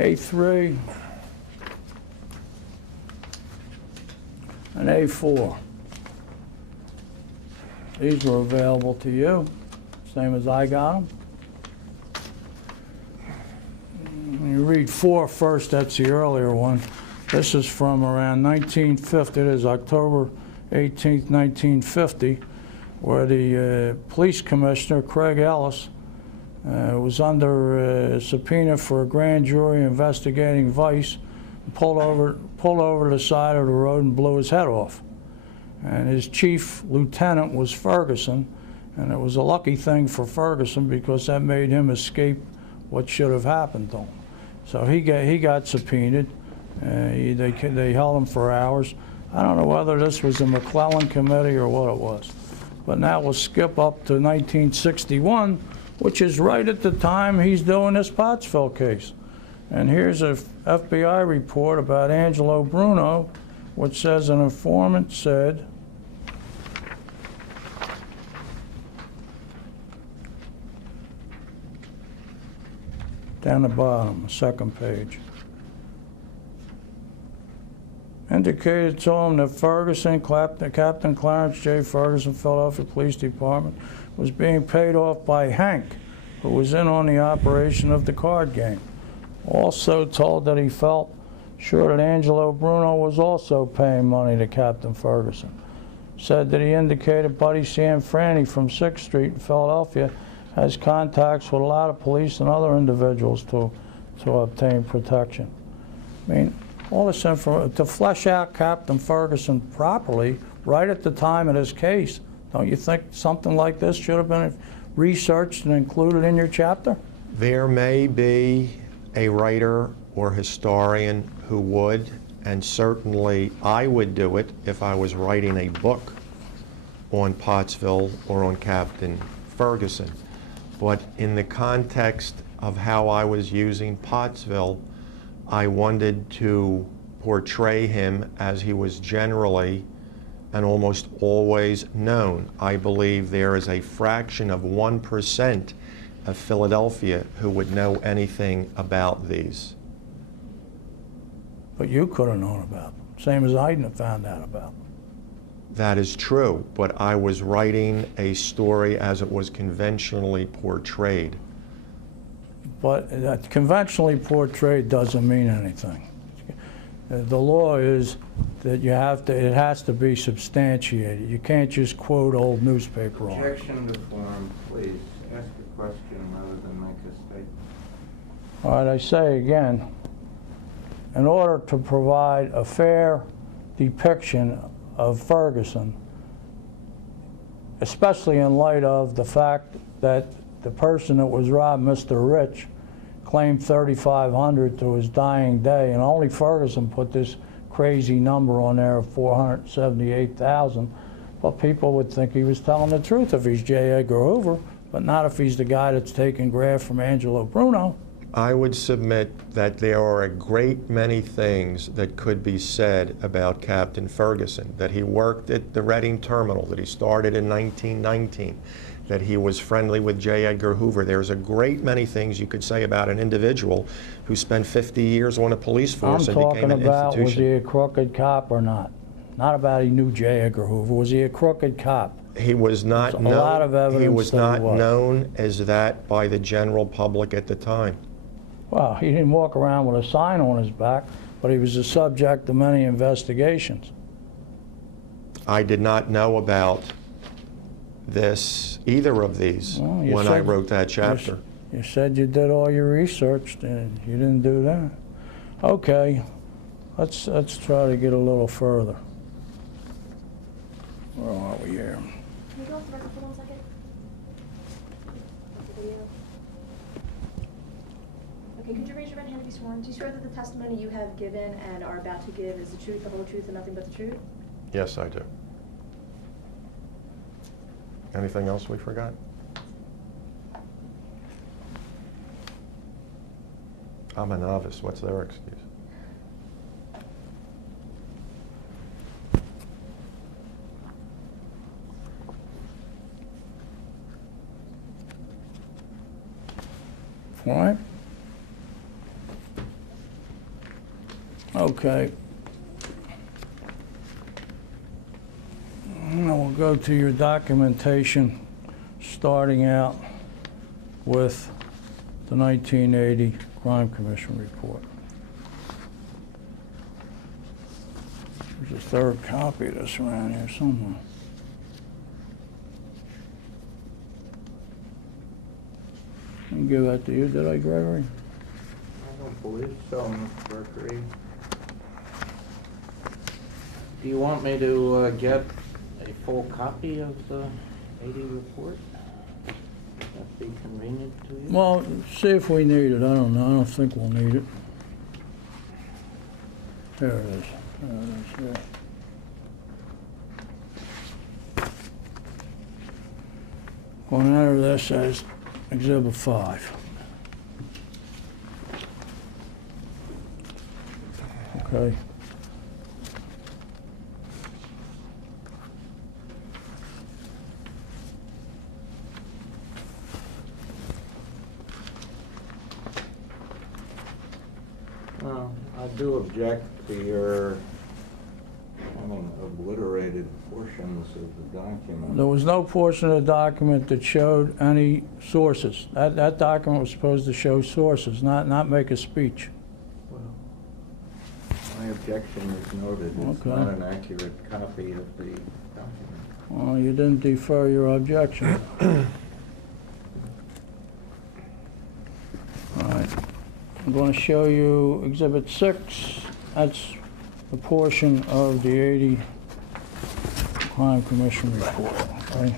A3, and A4. These were available to you, same as I got them. You read 4 first, that's the earlier one. This is from around 1950, it is October 18th, 1950, where the police commissioner, Craig Ellis, was under subpoena for a grand jury investigating vice, pulled over to the side of the road and blew his head off. And his chief lieutenant was Ferguson, and it was a lucky thing for Ferguson because that made him escape what should have happened to him. So he got subpoenaed. They held him for hours. I don't know whether this was the McClellan Committee or what it was. But now we'll skip up to 1961, which is right at the time he's doing this Pottsville case. And here's a FBI report about Angelo Bruno, which says an informant said, down the bottom, second page. Indicated to him that Ferguson, Captain Clarence J. Ferguson, Philadelphia Police Department, was being paid off by Hank, who was in on the operation of the card game. Also told that he felt sure that Angelo Bruno was also paying money to Captain Ferguson. Said that he indicated Buddy Cianfrani from 6th Street in Philadelphia has contacts with a lot of police and other individuals to obtain protection. I mean, all this information, to flesh out Captain Ferguson properly, right at the time of this case, don't you think something like this should have been researched and included in your chapter? There may be a writer or historian who would, and certainly I would do it if I was writing a book on Pottsville or on Captain Ferguson. But in the context of how I was using Pottsville, I wanted to portray him as he was generally and almost always known. I believe there is a fraction of 1% of Philadelphia who would know anything about these. But you could have known about them, same as I found out about them. That is true, but I was writing a story as it was conventionally portrayed. But conventionally portrayed doesn't mean anything. The law is that it has to be substantiated. You can't just quote old newspaper articles. Objection to form, please. Ask a question rather than make a statement. All right, I say again, in order to provide a fair depiction of Ferguson, especially in light of the fact that the person that was robbed, Mr. Rich, claimed $3,500 to his dying day, and only Ferguson put this crazy number on there of $478,000. Well, people would think he was telling the truth if he's J. Edgar Hoover, but not if he's the guy that's taking graft from Angelo Bruno. I would submit that there are a great many things that could be said about Captain Ferguson, that he worked at the Reading Terminal, that he started in 1919, that he was friendly with J. Edgar Hoover. There's a great many things you could say about an individual who spent 50 years on a police force and became an institution. I'm talking about, was he a crooked cop or not? Not about he knew J. Edgar Hoover. Was he a crooked cop? He was not known. A lot of evidence. He was not known as that by the general public at the time. Well, he didn't walk around with a sign on his back, but he was the subject of many investigations. I did not know about either of these when I wrote that chapter. You said you did all your research, and you didn't do that. Okay, let's try to get a little further. Where are we here? Can you go off the record for 1 second? The video. Okay, could you raise your right hand to be sworn? Do you swear that the testimony you have given and are about to give is the truth, the whole truth, and nothing but the truth? Yes, I do. Anything else we forgot? I'm a novice. What's their excuse? All right. Okay. Now we'll go to your documentation, starting out with the 1980 Crime Commission report. There's a third copy of this around here somewhere. Let me give that to you, did I, Gregory? I don't believe so, Mr. Gregory. Do you want me to get a full copy of the 80 report? Would that be convenient to you? Well, see if we need it. I don't know. I don't think we'll need it. There it is. There it is. There. Going to enter this as Exhibit 5. Okay. Well, I do object to your having obliterated portions of the document. There was no portion of the document that showed any sources. That document was supposed to show sources, not make a speech. Well, my objection is noted. It's Okay. not an accurate copy of the document. Well, you didn't defer your objection. All right. I'm going to show you Exhibit 6. That's the portion of the 80 Crime Commission report. Okay.